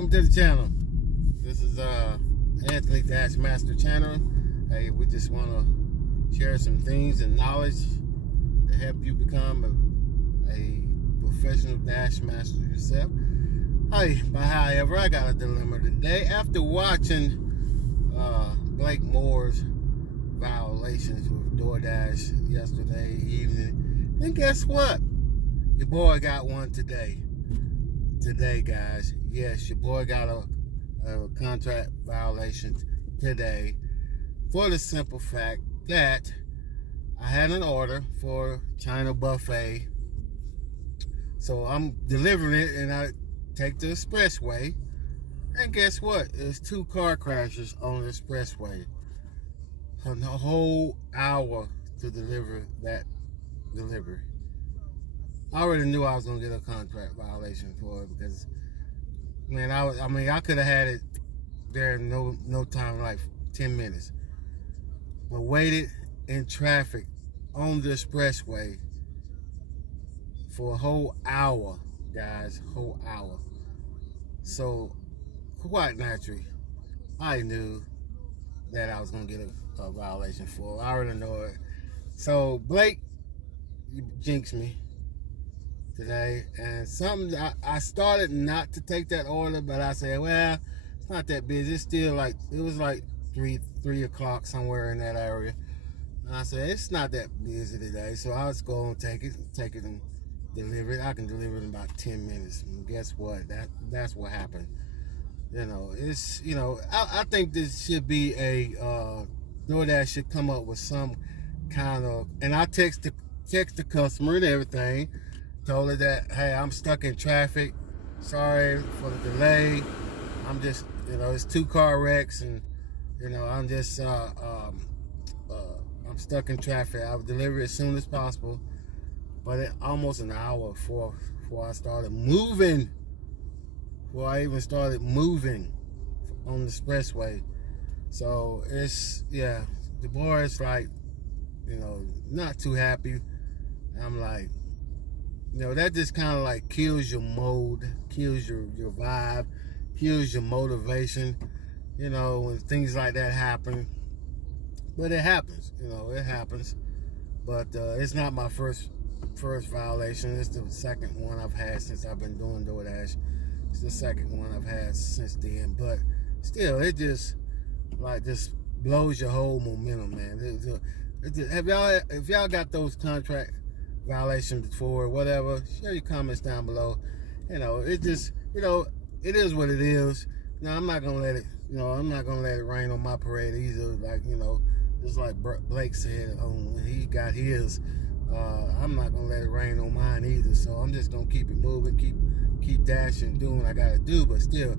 welcome to the channel. This is Anthony Dash Master channel. Hey, we just want to share some things and knowledge to help you become a professional dash master yourself. Hey, but however, I got a dilemma today after watching Blake Moore's violations with Doordash yesterday evening. And guess what? Your boy got one today. Today, guys. Yes, your boy got a contract violation today for the simple fact that I had an order for China buffet. So I'm delivering it and I take the expressway. And guess what? There's 2 car crashes on the expressway. A whole hour to deliver that delivery. I already knew I was gonna get a contract violation for it because, man, I could have had it there in no time, like 10 minutes. But waited in traffic on the expressway for a whole hour, guys, whole hour. So, quite naturally, I knew that I was gonna get a violation for it. I already know it. So, Blake, you jinxed me today, and something I started not to take that order, but I said, well, it's not that busy. It's still like, it was like 3 o'clock somewhere in that area, and I said it's not that busy today, so I'll just go and take it and deliver it. I can deliver it in about 10 minutes. And guess what? That's what happened. You know, it's, you know, I think this should be a Doordash should come up with some kind of, and I text the customer and everything. Told her that, hey, I'm stuck in traffic. Sorry for the delay. I'm just, you know, it's 2 car wrecks, and you know, I'm just, I'm stuck in traffic. I'll deliver it as soon as possible. But almost an hour before I started moving, before I even started moving on the expressway. So it's, yeah, the boy is like, you know, not too happy. I'm like, you know, that just kind of like kills your mode, kills your vibe, kills your motivation, you know, when things like that happen. But it happens, you know, it happens. But it's not my first violation. It's the second one I've had since I've been doing Doordash. It's the second one I've had since then. But still, it just blows your whole momentum, man. If y'all got those contract violation before, whatever, share your comments down below. You know, it just, you know, it is what it is. Now, I'm not gonna let it, you know, I'm not gonna let it rain on my parade either. Like, you know, just like Blake said when he got his, I'm not gonna let it rain on mine either. So I'm just gonna keep it moving, keep dashing, doing what I gotta do. But still,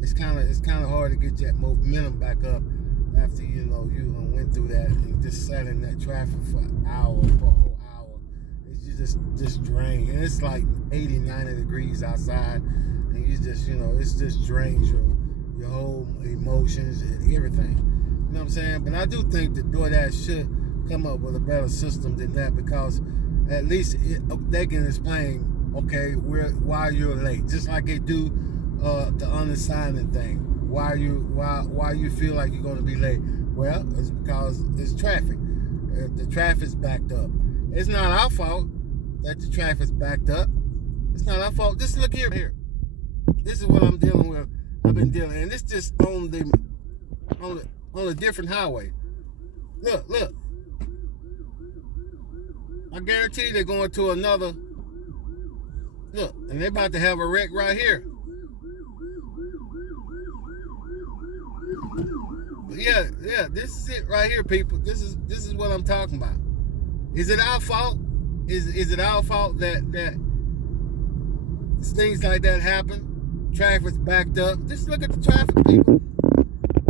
it's kind of hard to get that momentum back up after, you know, you went through that and just sat in that traffic for an hour, for a whole hour. Just drained, and it's like 80, 90 degrees outside, and you just, you know, it's just drains your whole emotions and everything. You know what I'm saying? But I do think that Doordash should come up with a better system than that, because at least they can explain, okay, why you're late, just like they do the unassigned thing. Why you feel like you're going to be late? Well, it's because it's traffic. The traffic's backed up. It's not our fault that the traffic's backed up. It's not our fault. Just look here. This is what I'm dealing with. I've been dealing, and it's just on a different highway. Look. I guarantee they're going to another. Look, and they're about to have a wreck right here. But yeah, this is it right here, people. This is what I'm talking about. Is it our fault? Is it our fault that things like that happen? Traffic's backed up. Just look at the traffic, people.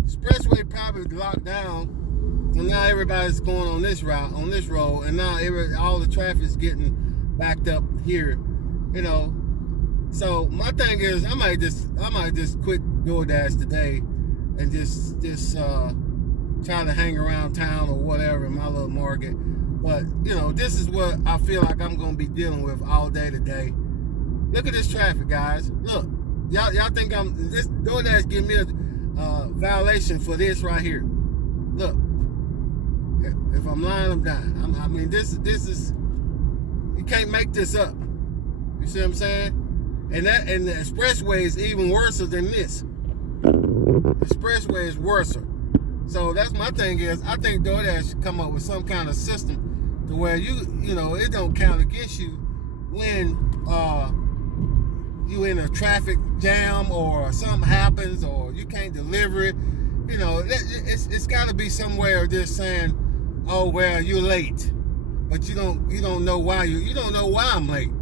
Expressway probably locked down, so now everybody's going on this route, on this road, and now all the traffic's getting backed up here. You know. So my thing is, I might just quit Doordash today and just try to hang around town or whatever in my little market. But, you know, this is what I feel like I'm going to be dealing with all day today. Look at this traffic, guys. Look. Y'all think this Doordash give me a violation for this right here? Look, if I'm lying, I'm dying. I mean, this is you can't make this up. You see what I'm saying? And the expressway is even worse than this. The expressway is worse. So that's my thing is I think Doordash should come up with some kind of system to where you know it don't count against you when you in a traffic jam or something happens or you can't deliver it. You know, it's got to be somewhere just saying, oh well, you're late, but you don't know why you don't know why I'm late.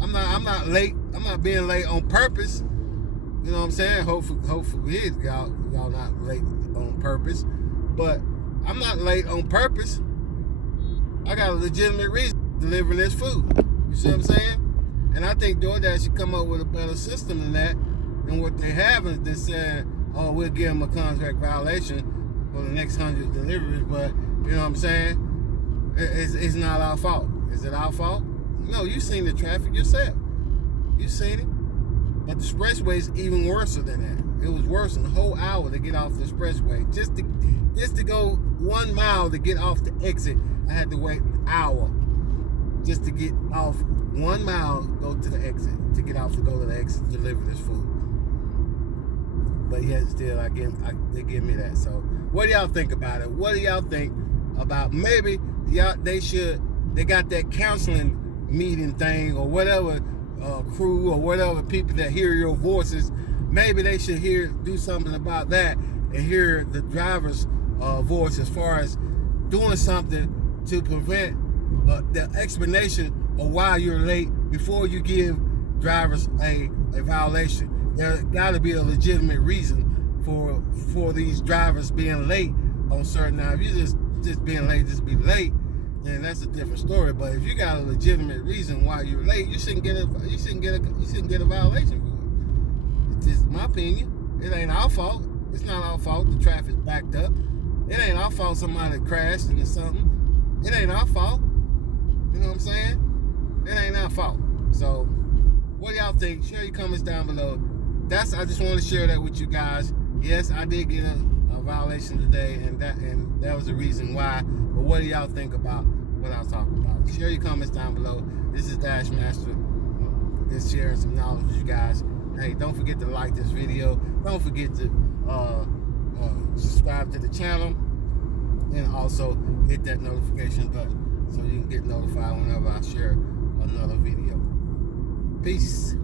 I'm not late. I'm not being late on purpose. You know what I'm saying? Hopefully y'all not late on purpose, but I'm not late on purpose. I got a legitimate reason delivering this food. You see what I'm saying? And I think Doordash should come up with a better system than that. And what they have is they said, oh, we'll give them a contract violation for the next 100 deliveries, but you know what I'm saying? It's not our fault. Is it our fault? No, you seen the traffic yourself. You seen it. But the expressway is even worse than that. It was worse than a whole hour to get off the expressway. Just to go 1 mile to get off the exit, I had to wait an hour just to get off 1 mile, go to the exit, to get off to go to the exit to deliver this food. But yet still, they give me that. So what do y'all think about it? What do y'all think about maybe they got that counseling meeting thing or whatever, crew or whatever people that hear your voices, maybe they should do something about that and hear the driver's voice as far as doing something to prevent the explanation of why you're late before you give drivers a violation. There got to be a legitimate reason for these drivers being late on certain. Now, if you just being late, just be late, then that's a different story. But if you got a legitimate reason why you're late, you shouldn't get a violation for it. It's just my opinion. It ain't our fault. It's not our fault the traffic's backed up. It ain't our fault somebody crashed into something. It ain't our fault. You know what I'm saying? It ain't our fault. So, what do y'all think? Share your comments down below. I just want to share that with you guys. Yes, I did get a violation today, and that was the reason why. But what do y'all think about what I was talking about? Share your comments down below. This is Dash Master. Just sharing some knowledge with you guys. Hey, don't forget to like this video. Don't forget to subscribe to the channel, and also hit that notification button so you can get notified whenever I share another video. Peace.